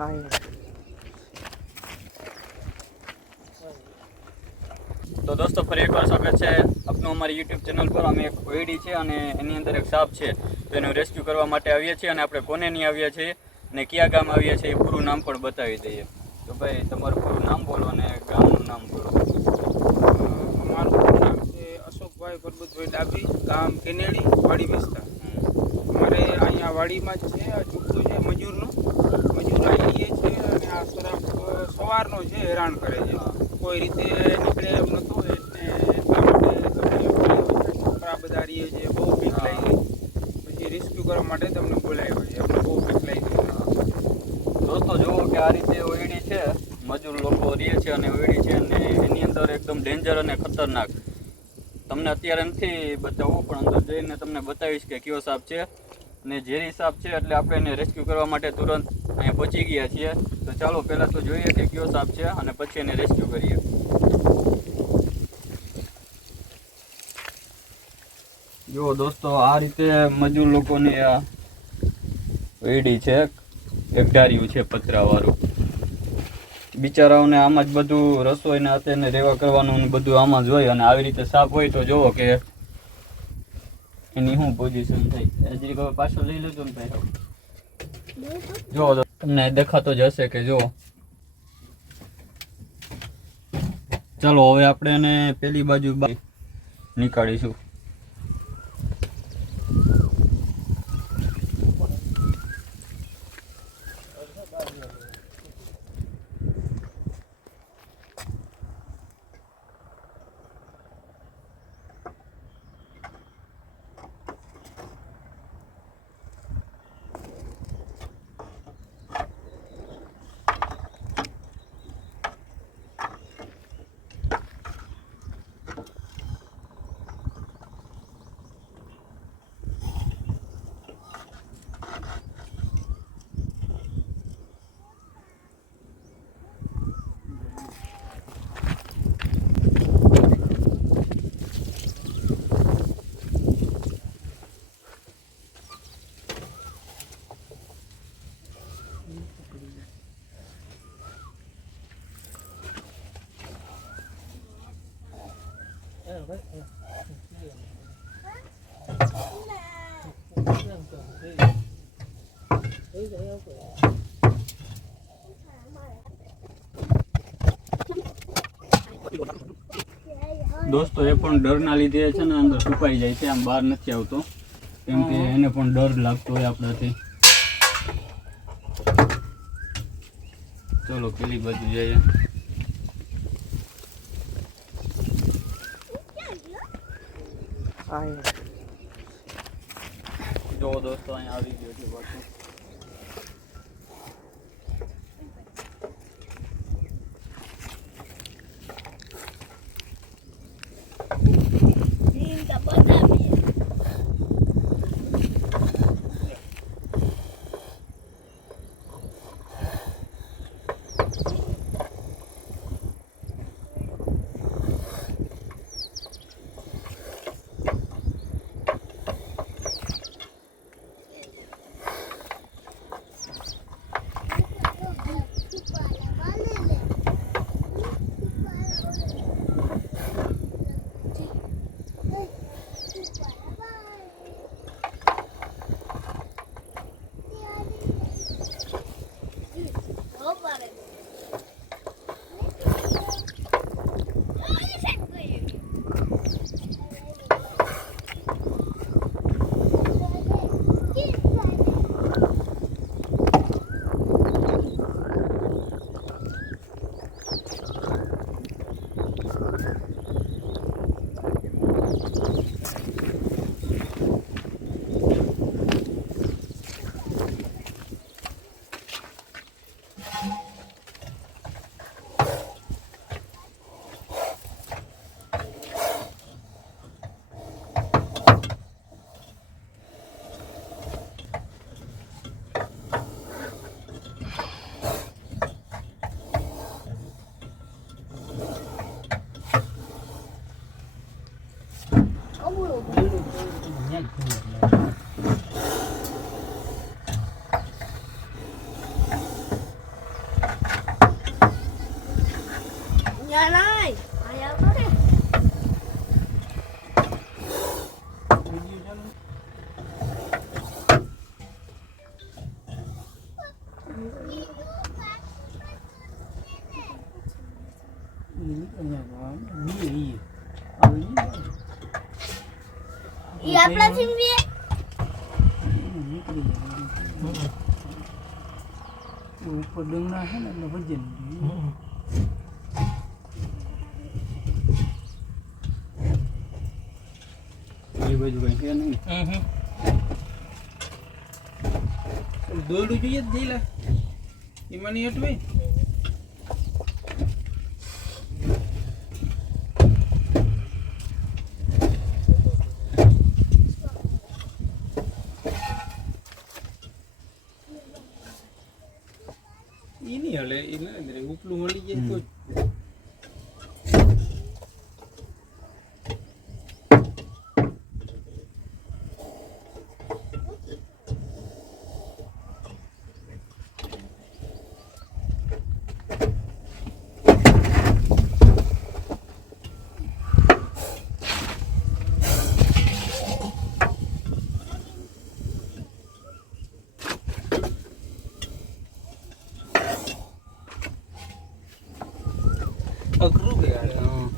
તો દોસ્તો ફરી એકવાર સ્વાગત છે આપનું અમારી યુટ્યુબ ચેનલ પર। અમે એક કોયડી છે અને એની અંદર એક સાપ છે, તો એનું રેસ્ક્યુ કરવા માટે આવીએ છીએ અને આપણે કોને નહીં આવ્યા છીએ અને કયા ગામ આવ્યા છીએ એ પૂરું નામ પણ બતાવી દઈએ। તો ભાઈ તમારું પૂરું નામ બોલો અને ગામનું નામ બોલો। મારું પૂરું નામ છે અશોકભાઈ પરબતભાઈ ડાબી, ગામ કેનેડી, વાડી વિસ્તાર। અમારે અહીંયા વાડીમાં જ છે, આ ઝૂંપડું છે મજૂરનું, મજૂર આવીએ છે અને આ સવારનો છે હેરાન કરે છે, કોઈ રીતે નીકળે એમ નહોતું એટલે એટલા માટે છોકરા બધા રહીએ છે, બહુ બીક લાગી ગઈ, પછી રેસ્ક્યુ કરવા માટે તમને બોલાવ્યો છે, અમને બહુ બીક લાગી ગઈ। દોસ્તો જુઓ કે આ રીતે ઓયડી છે, મજૂર લોકો રહે છે અને ઓયડી છે અને એની અંદર એકદમ ડેન્જર અને ખતરનાક। તમને અત્યારે નથી બતાવવું પણ અંદર જઈને તમને બતાવીશ કે કયો સાપ છે અને ઝેરી સાપ છે, એટલે આપણે એને રેસ્ક્યુ કરવા માટે તુરંત અહીંયા પહોંચી ગયા છીએ। તો ચાલો પહેલાં તો જોઈએ કે કયો સાપ છે અને પછી એને રેસ્ક્યુ કરીએ। જુઓ દોસ્તો આ રીતે મજૂર લોકોની આ ઓયડી છે, એકધાર્યું છે પતરાવાળું, બિચારાઓને આમાં જ બધું રસોઈ ને અત્યારે રહેવા કરવાનું બધું આમાં જ હોય અને આવી રીતે સાપ હોય તો જુઓ કે એની શું પોઝિશન થાય। હજી હવે પાછળ લઈ લેજો ને ભાઈ, જુઓ તમને દેખાતો જ હશે કે જુઓ। ચાલો હવે આપણે એને પેલી બાજુ નીકાળીશું। દોસ્તો એ પણ ડરના લીધે છે ને અંદર છુપાઈ જાય છે, આમ બહાર નથી આવતો કેમ કે એને પણ ડર લાગતો હોય આપણાથી। ચલો પેલી બાજુ જઈએ। જો દોસ્તો અહીંયા આવી ગયો છે પાછું। ઈ આપણા સિંગવી નીકળી જાય ઉપર ડંગના છે ને એટલે વજન એ બાજુ કઈ છે નહીં. દોરડું જોઈએ જ જઈલા એમાં નહીં હટવે ઈ નહીં હલે એ ના ઉપલું મળી જાય તો જ. અઘરું ગયા હા.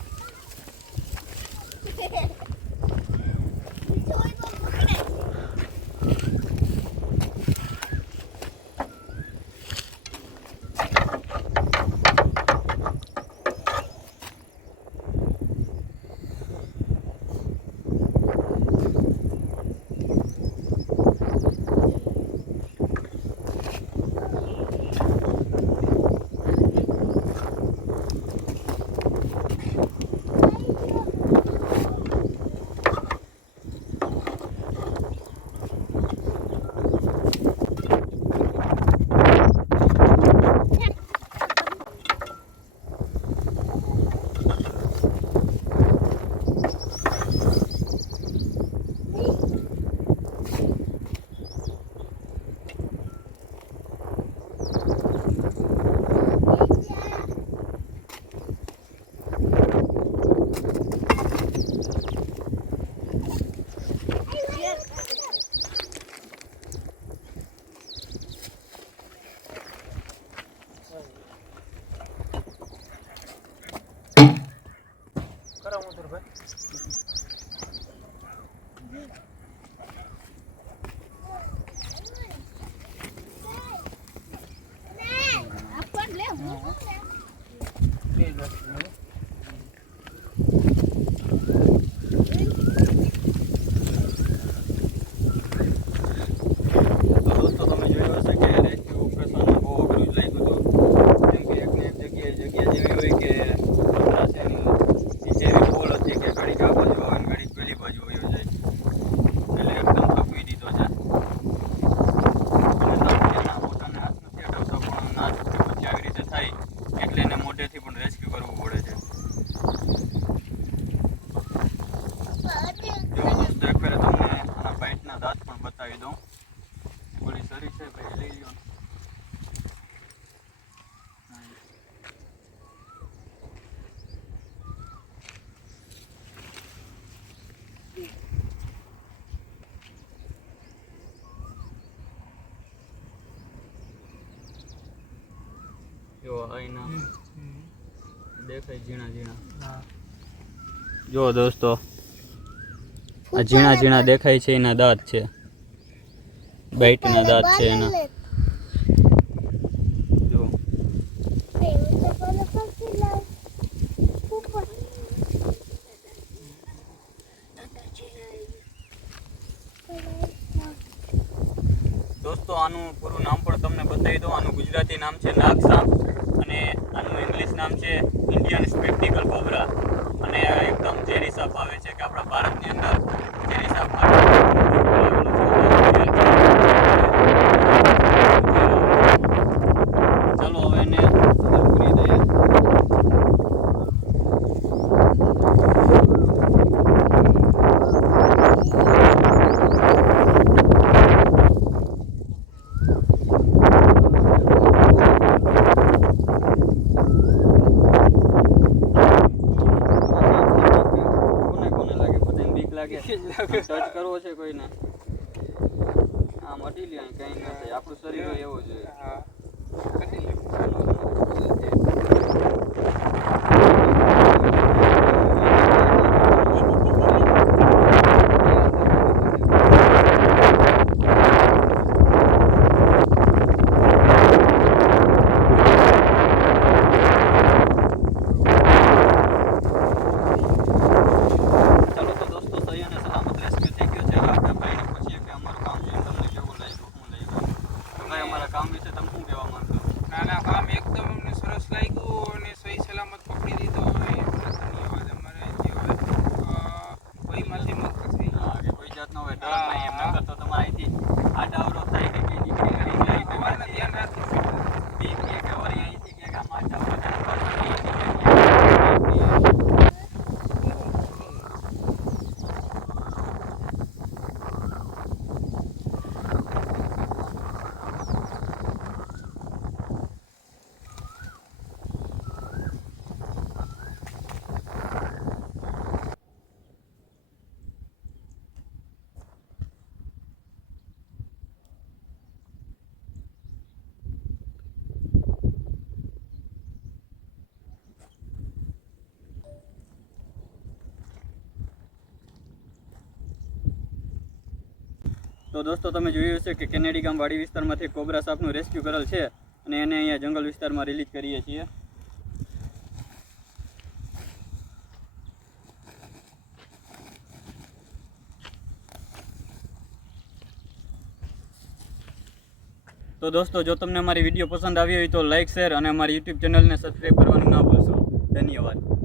કરાવું તો ભાઈ આપણ લે હું બે દસ મિનિટ. તો દોસ્તો તમે જોયું હશે કે રેસ્ક્યુ ઓપરેશન બહુ અઘરું જ લાગ્યું હતું. કેમ કે એકને એક જગ્યા જેવી હોય કે પતરાશેની નીચે એવી પોલ હતી કે ઘડીક આ બાજુ આવે ને ઘડીક પેલી બાજુ વયો જાય. એટલે એકદમ થકવી દીધો છે. અને એના પોતાને હાથ નથી અડાવતો પણ ના છૂટકે પછી આવી રીતે થાય એટલે એને મોઢેથી પણ રેસ્ક્યુ કરવું પડે છે. જો દોસ્તો એક ફેરે તમને આના બાઈટના દાંત પણ બતાવી દઉં. ઓલી સરી છે ભાઈ લઈ લ્યો. જો અહીંના દેખાય ઝીણા ઝીણા. હા જો દોસ્તો આ ઝીણા ઝીણા દેખાય છે એના દાંત છે. બાઈટના દાંત છે એના. જો દોસ્તો આનું પૂરું નામ પણ તમને બતાવી દઉં. આનું ગુજરાતી નામ છે નાગસાપ અને આનું ઇંગ્લિશ નામ છે ઇન્ડિયન સ્પેક્ટિકલ કોબરા. અને આ એકદમ ઝેરી સાપ આવે છે કે આપણા ભારતની અંદર ઝેરી સાપ આવે છે. ચાલો હવે એને અંદર પૂરી દઈએ. કોને લાગે? બધાને બીક લાગે? ટચ કરવો છે કોઈને? હા મટી લે, કઈ ના થાય. આપણું શરીર હોય એવું જોઈએ. હા કોઈ ડર નહીં એમ નકર તો તમારે અહીંથી આડાવડો થાય કે નીકળી ગઈ જાય તમારે ધ્યાન રાખીશું. બીક કે વળી અહીંથી કે આમ આડાવડો થાય તો દોસ્તો તમે જોયું હશે કે કેનેડી ગામ વાડી વિસ્તારમાંથી કોબરા સાપનું રેસ્ક્યુ કરેલ છે અને એને અહીંયા જંગલ વિસ્તારમાં રિલીઝ કરીએ છીએ. તો દોસ્તો જો તમને અમારી વિડીયો પસંદ આવી હોય તો લાઇક શેર અને અમારી યુટ્યુબ ચેનલને સબસ્ક્રાઈબ કરવાનું ના ભૂલશો. ધન્યવાદ.